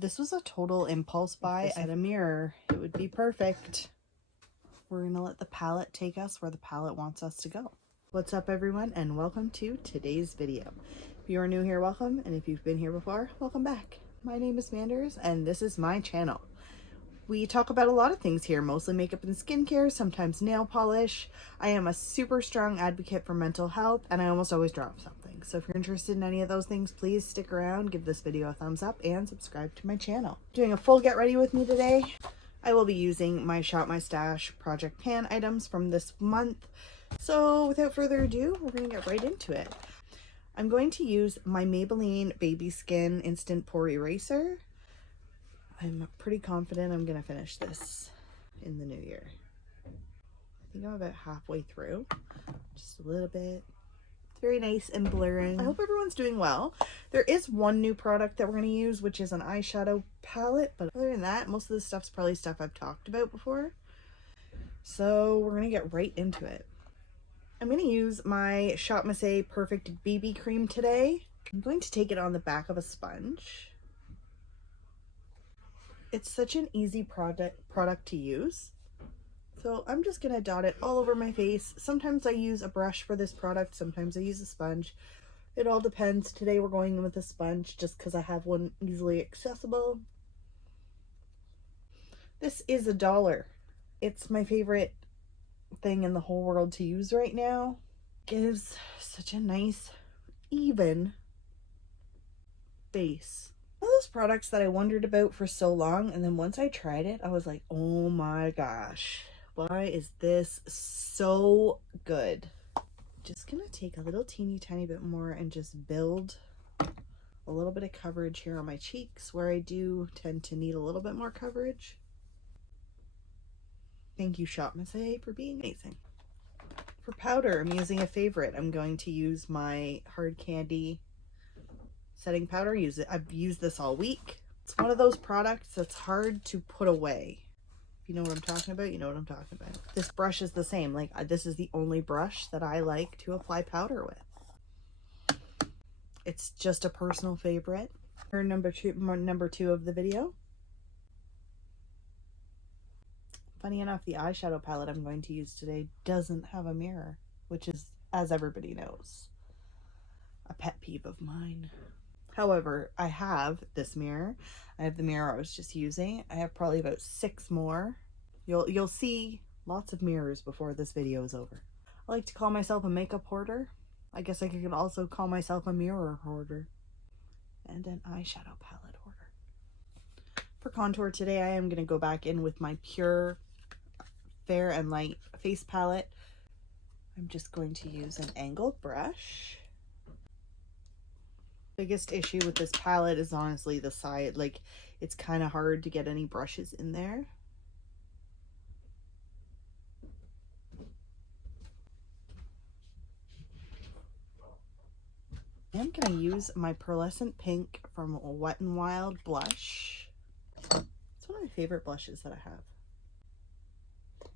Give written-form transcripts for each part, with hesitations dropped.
This was a total impulse buy. If I had a mirror, it would be perfect. We're gonna let the palette take us where the palette wants us to go. What's up everyone, and welcome to today's video. If you are new here, welcome, and if you've been here before, welcome back. My name is Manders and this is my channel. We talk about a lot of things here, mostly makeup and skincare, sometimes nail polish. I am a super strong advocate for mental health and I almost always drop something. So if you're interested in any of those things, please stick around, give this video a thumbs up, and subscribe to my channel. Doing a full get ready with me today. I will be using my Shop My Stash Project Pan items from this month. So without further ado, we're going to get right into it. I'm going to use my Maybelline Baby Skin Instant Pore Eraser. I'm pretty confident I'm going to finish this in the new year. I think I'm about halfway through, just a little bit. It's very nice and blurring. I hope everyone's doing well. There is one new product that we're going to use, which is an eyeshadow palette, but other than that, most of the stuff's probably stuff I've talked about before. So we're going to get right into it. I'm going to use my Shop My Perfect BB Cream today. I'm going to take it on the back of a sponge. It's such an easy product to use. So I'm just going to dot it all over my face. Sometimes I use a brush for this product. Sometimes I use a sponge. It all depends. Today we're going in with a sponge just because I have one easily accessible. This is $1. It's my favorite thing in the whole world to use right now. Gives such a nice, even base. One of those products that I wondered about for so long, and then once I tried it, I was like, oh my gosh, why is this so good? Just gonna take a little teeny tiny bit more and just build a little bit of coverage here on my cheeks where I do tend to need a little bit more coverage. Thank you, Shop My for being amazing. For powder, I'm using a favorite. I'm going to use my Hard Candy setting powder. I've used this all week. It's one of those products that's hard to put away. If you know what I'm talking about, you know what I'm talking about. This brush is the same. Like, this is the only brush that I like to apply powder with. It's just a personal favorite. For number two of the video. Funny enough, the eyeshadow palette I'm going to use today doesn't have a mirror, which is, as everybody knows, a pet peeve of mine. However, I have this mirror. I have the mirror I was just using. I have probably about 6 more. You'll see lots of mirrors before this video is over. I like to call myself a makeup hoarder. I guess I could also call myself a mirror hoarder. And an eyeshadow palette hoarder. For contour today, I am going to go back in with my Pure Fair and Light face palette. I'm just going to use an angled brush. Biggest issue with this palette is honestly the side. Like, it's kind of hard to get any brushes in there. I'm gonna use my Pearlescent Pink from Wet n Wild blush. It's one of my favorite blushes that I have.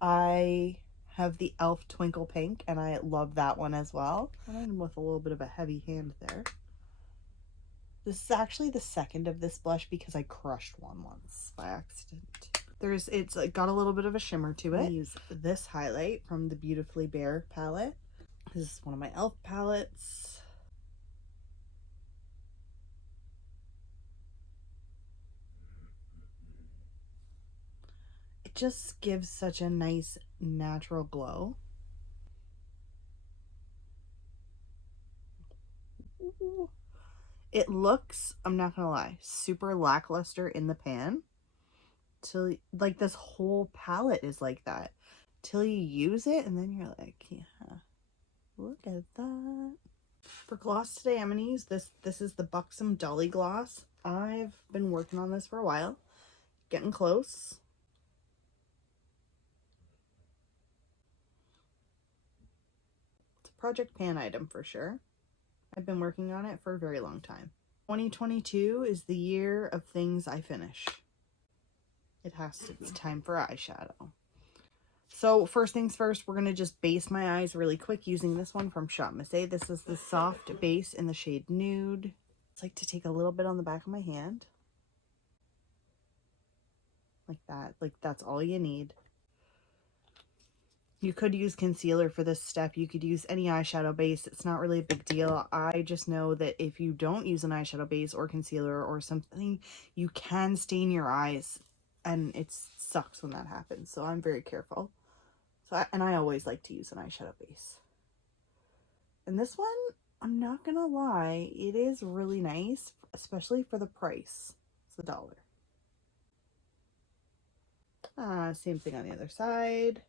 I have the e.l.f. Twinkle Pink and I love that one as well. I'm with a little bit of a heavy hand there. This is actually the second of this blush because I crushed one once by accident. It's got a little bit of a shimmer to it. I use this highlight from the Beautifully Bare palette. This is one of my e.l.f. palettes. It just gives such a nice natural glow. Ooh. It looks, I'm not gonna lie, super lackluster in the pan. Till, like, this whole palette is like that. Till you use it, and then you're like, yeah, look at that. For gloss today, I'm gonna use this. This is the Buxom Dolly Gloss. I've been working on this for a while. Getting close. It's a Project Pan item for sure. I've been working on it for a very long time. 2022 is the year of things I finish. It has to be. It's time for eyeshadow. So first things first, we're going to just base my eyes really quick using this one from Shop My. This is the soft base in the shade Nude. I like to take a little bit on the back of my hand. like that. Like, that's all you need. You could use concealer for this step. You could use any eyeshadow base. It's not really a big deal. I just know that if you don't use an eyeshadow base or concealer or something, you can stain your eyes, and it sucks when that happens. So I'm very careful. And I always like to use an eyeshadow base. And this one, I'm not gonna lie, it is really nice, especially for the price. It's $1. Same thing on the other side.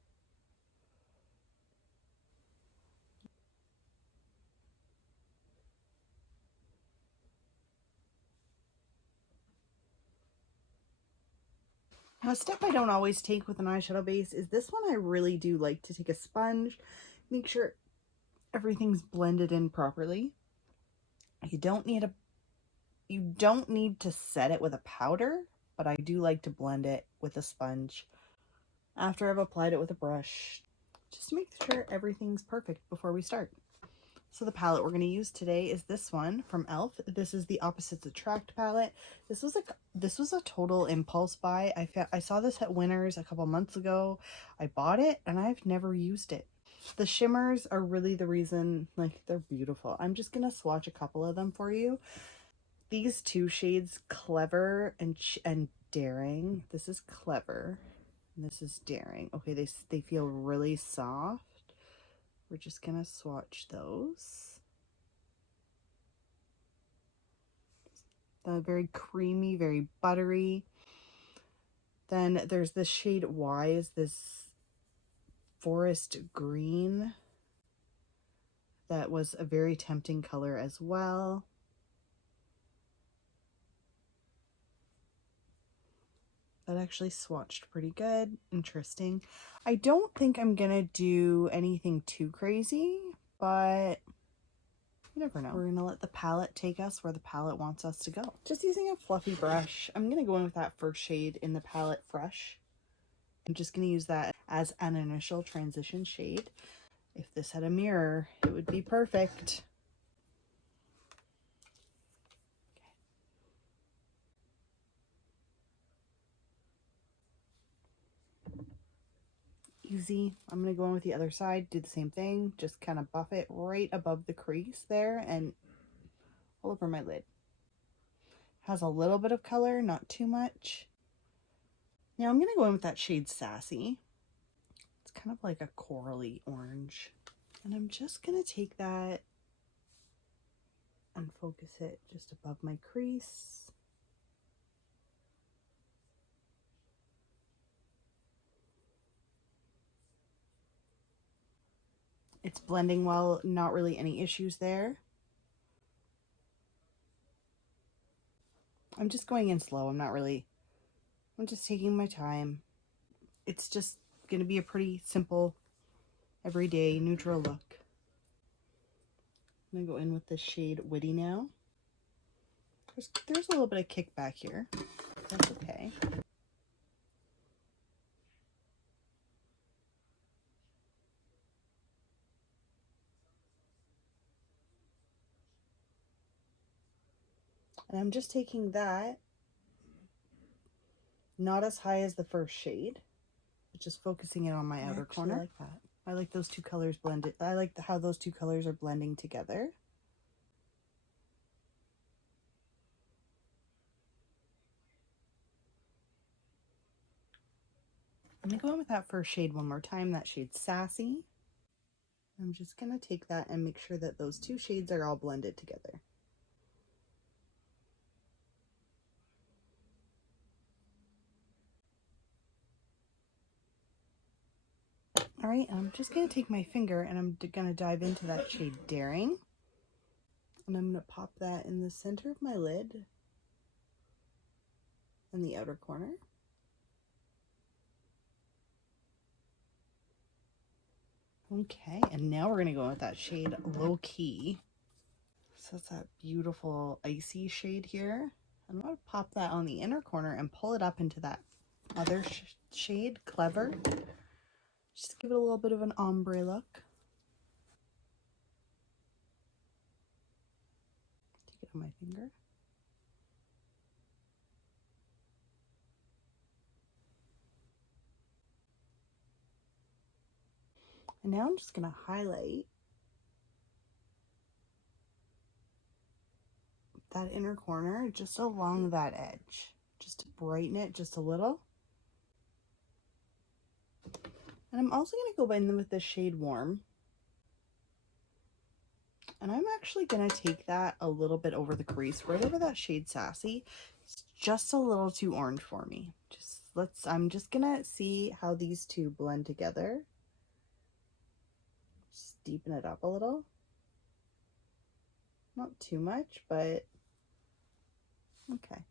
Now, a step I don't always take with an eyeshadow base is this one. I really do like to take a sponge, make sure everything's blended in properly. You don't need to set it with a powder, but I do like to blend it with a sponge after I've applied it with a brush, just to make sure everything's perfect before we start. So the palette we're going to use today is this one from e.l.f. This is the Opposites Attract palette. This was a total impulse buy. I saw this at Winners a couple months ago. I bought it and I've never used it. The shimmers are really the reason. Like, they're beautiful. I'm just going to swatch a couple of them for you. These two shades, Clever and Daring. This is Clever and this is Daring. Okay, they feel really soft. We're just gonna swatch those. Very creamy, very buttery. Then there's this shade Wise, this forest green. That was a very tempting color as well. That actually swatched pretty good. Interesting. I don't think I'm gonna do anything too crazy, but you never know. We're gonna let the palette take us where the palette wants us to go. Just using a fluffy brush, I'm gonna go in with that first shade in the palette, Fresh. I'm just gonna use that as an initial transition shade. If this had a mirror, it would be perfect. Easy. I'm going to go in with the other side, do the same thing, just kind of buff it right above the crease there and all over my lid. Has a little bit of color, not too much. Now I'm going to go in with that shade Sassy. It's kind of like a corally orange. And I'm just going to take that and focus it just above my crease. It's blending well, not really any issues there. I'm just going in slow. I'm just taking my time. It's just going to be a pretty simple, everyday, neutral look. I'm going to go in with the shade Witty now. There's a little bit of kickback here. That's okay. And I'm just taking that, not as high as the first shade, but just focusing it on my outer corner. I like that. I like those two colors blended. I like how those two colors are blending together. I'm going to go in with that first shade one more time, that shade Sassy. I'm just going to take that and make sure that those two shades are all blended together. All right, I'm just going to take my finger and I'm going to dive into that shade Daring. And I'm going to pop that in the center of my lid in the outer corner. Okay, and now we're going to go with that shade Low Key. So it's that beautiful icy shade here. I'm going to pop that on the inner corner and pull it up into that other shade, Clever. Just give it a little bit of an ombre look. Take it on my finger. And now I'm just going to highlight that inner corner just along that edge, just to brighten it just a little. And I'm also going to go in with the shade Warm. And I'm actually going to take that a little bit over the crease, right over that shade Sassy. It's just a little too orange for me. I'm just going to see how these two blend together. Just deepen it up a little. Not too much, but okay.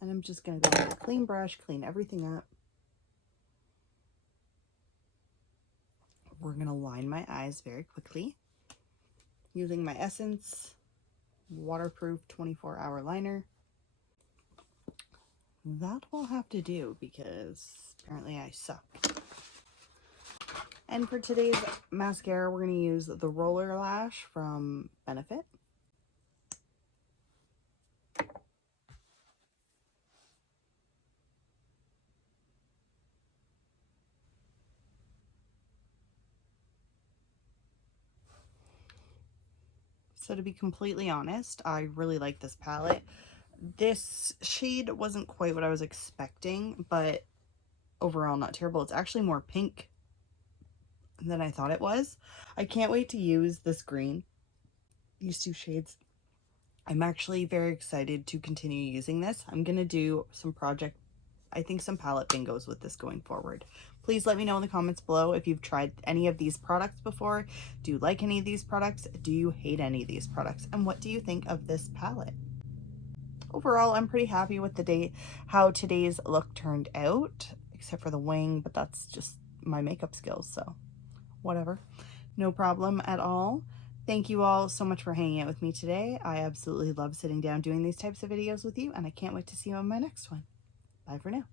And I'm just going to go with a clean brush, clean everything up. We're going to line my eyes very quickly using my Essence waterproof 24-hour liner. That will have to do because apparently I suck. And for today's mascara, we're going to use the Roller Lash from Benefit. So to be completely honest, I really like this palette. This shade wasn't quite what I was expecting, but overall not terrible. It's actually more pink than I thought it was. I can't wait to use this green, these two shades. I'm actually very excited to continue using this. I'm going to do some some palette bingos with this going forward. Please let me know in the comments below if you've tried any of these products before. Do you like any of these products? Do you hate any of these products? And what do you think of this palette? Overall, I'm pretty happy with how today's look turned out, except for the wing, but that's just my makeup skills, so whatever. No problem at all. Thank you all so much for hanging out with me today. I absolutely love sitting down doing these types of videos with you, and I can't wait to see you on my next one. Bye for now.